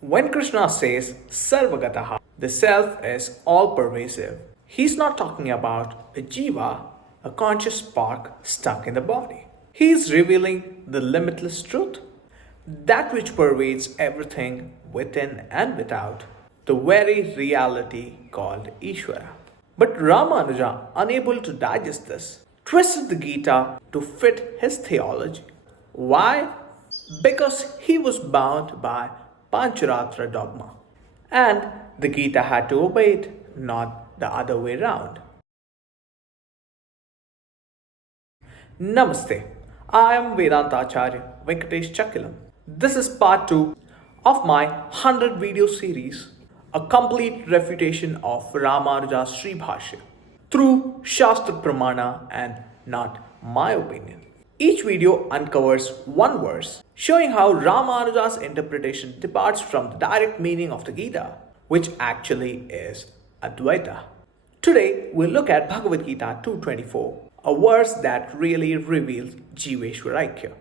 When Krishna says sarvagata, the self is all-pervasive, he's not talking about a Jīva, a conscious spark stuck in the body. He is revealing the limitless truth, that which pervades everything within and without, the very reality called Īśvara. But Ramanuja, unable to digest this, twisted the Gita to fit his theology. Why? Because he was bound by Pāñcharātra dogma. And the Gita had to obey it, not the other way round. Namaste. I am Vedānta Āchārya Venkatesh Chakkilam. This is part 2 of my 100 video series, a complete refutation of Rāmānuja's Śrī Bhāṣya through Shastra Pramana and not my opinion. Each video uncovers one verse, showing how Ramanuja's interpretation departs from the direct meaning of the Gita, which actually is Advaita. Today, we'll look at Bhagavad Gita 2.24, a verse that really reveals Īśvara Aikya.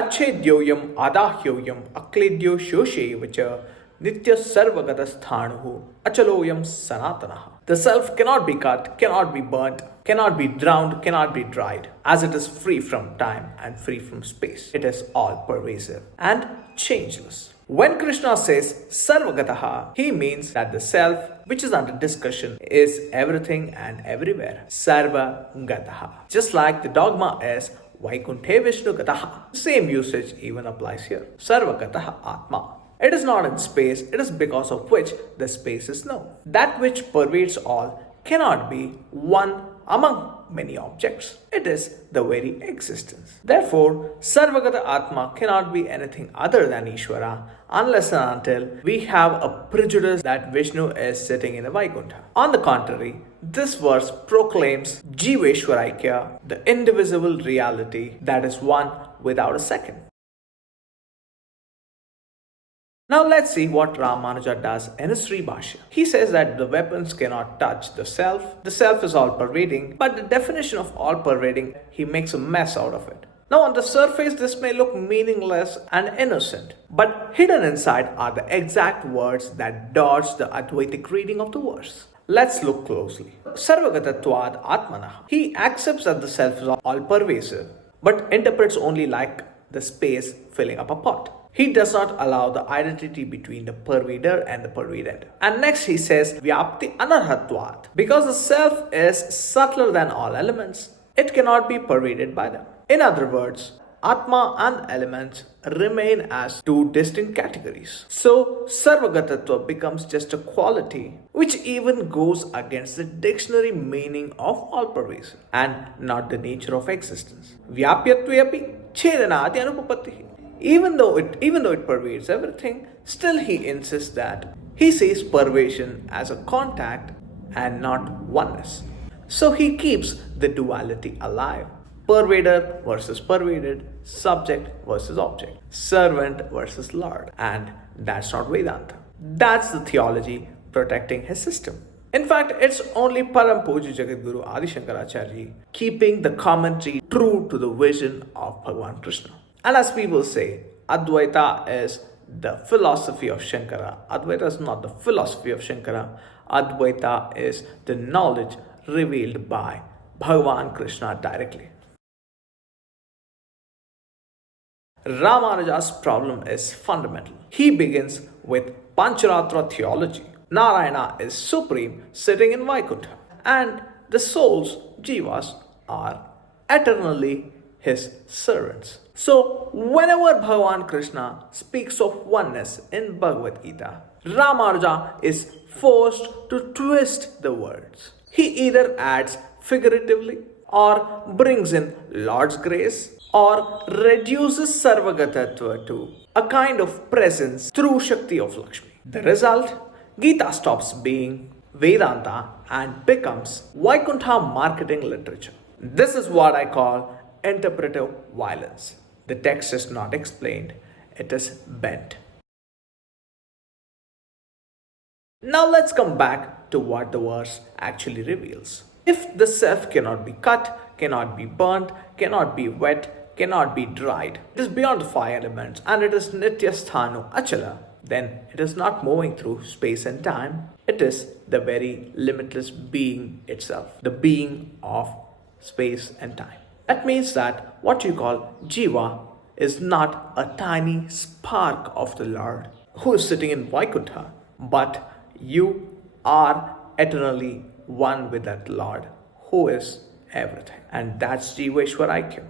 Achedyoyam adahyoyam akledyo shoshevacha nitya sarvagata sthānuhu achaloyam sanatanaha. The self cannot be cut, cannot be burnt, cannot be drowned, cannot be dried, as it is free from time and free from space. It is all pervasive and changeless. When Krishna says sarvagataha, he means that the self, which is under discussion, is everything and everywhere. Sarvagataha. Just like the dogma is Vaikunthe Vishnu Gataha. The same usage even applies here. Sarvagataha Atma. It is not in space, it is because of which the space is known. That which pervades all cannot be one among many objects. It is the very existence. Therefore, Sarvagata Atma cannot be anything other than Īśvara unless and until we have a prejudice that Vishnu is sitting in a Vaikuntha. On the contrary, this verse proclaims Īśvara Aikya, the indivisible reality that is one without a second. Now let's see what Ramanuja does in his Śrī Bhāṣya. He says that the weapons cannot touch the self is all-pervading, but the definition of all-pervading, he makes a mess out of it. Now on the surface this may look meaningless and innocent, but hidden inside are the exact words that dodge the Advaitic reading of the verse. Let's look closely. Sarvagatatvad Atmanaha. He accepts that the self is all-pervasive, but interprets only like the space filling up a pot. He does not allow the identity between the pervader and the pervaded. And next he says Vyapti Anarhatvat. Because the self is subtler than all elements, it cannot be pervaded by them. In other words, Atma and elements remain as two distinct categories. So Sarvagatatva becomes just a quality which even goes against the dictionary meaning of all-pervasive and not the nature of existence. Vyapyatveyapi chedanati anupapatti. Even though it pervades everything, still he insists that he sees pervasion as a contact and not oneness. So he keeps the duality alive. Pervader versus pervaded, subject versus object, servant versus lord. And that's not Vedanta. That's the theology protecting his system. In fact, it's only Param Pujya Jagadguru Adi Shankaracharya keeping the commentary true to the vision of Bhagavan Krishna. And as people say, Advaita is the philosophy of Śaṅkara. Advaita is not the philosophy of Śaṅkara. Advaita is the knowledge revealed by Bhagavan Krishna directly. Ramanuja's problem is fundamental. He begins with Pāñcharātra theology. Narayana is supreme, sitting in Vaikuntha, and the souls, Jivas, are eternally his servants. So, whenever Bhagavan Krishna speaks of oneness in Bhagavad Gita, Ramanuja is forced to twist the words. He either adds figuratively, or brings in Lord's grace, or reduces Sarvagatatva to a kind of presence through Shakti of Lakshmi. The result, Gita stops being Vedanta and becomes Vaikuntha marketing literature. This is what I call interpretive violence. The text is not explained, it is bent. Now let's come back to what the verse actually reveals. If the self cannot be cut, cannot be burnt, cannot be wet, cannot be dried. It is beyond the five elements and it is Nityasthanu Achala. Then it is not moving through space and time. It is the very limitless being itself, the being of space and time. That means that what you call Jīva is not a tiny spark of the Lord who is sitting in Vaikuntha, but you are eternally one with that Lord who is everything. And that's Jīva Īśvara Aikya.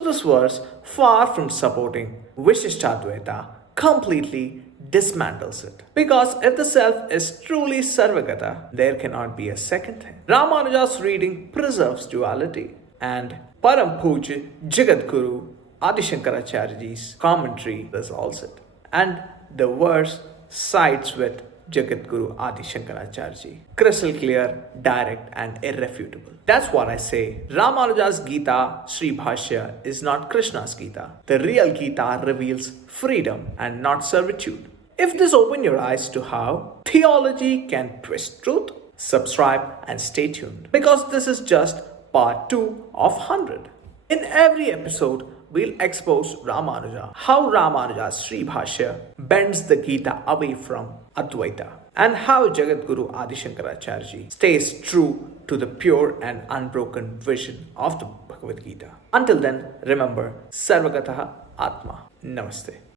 This verse, far from supporting Viśiṣṭādvaita, completely dismantles it. Because if the self is truly sarvagata, there cannot be a second thing. Ramanuja's reading preserves duality, and Param Pujya Jagadguru Adi Shankaracharyaji's commentary resolves it. And the verse sides with Jagadguru Adi Shankaracharya, crystal clear, direct and irrefutable. That's what I say. Ramanuja's Gita, Śrī Bhāṣya, is not Krishna's Gita. The real Gita reveals freedom and not servitude. If this opened your eyes to how theology can twist truth, subscribe and stay tuned, because this is just part 2 of 100. In every episode, we'll expose Ramanuja, how Ramanuja's Śrī Bhāṣya bends the Gita away from Advaita, and how Jagadguru Adi Shankaracharya stays true to the pure and unbroken vision of the Bhagavad Gita. Until then, remember, sarvagata Atma. Namaste.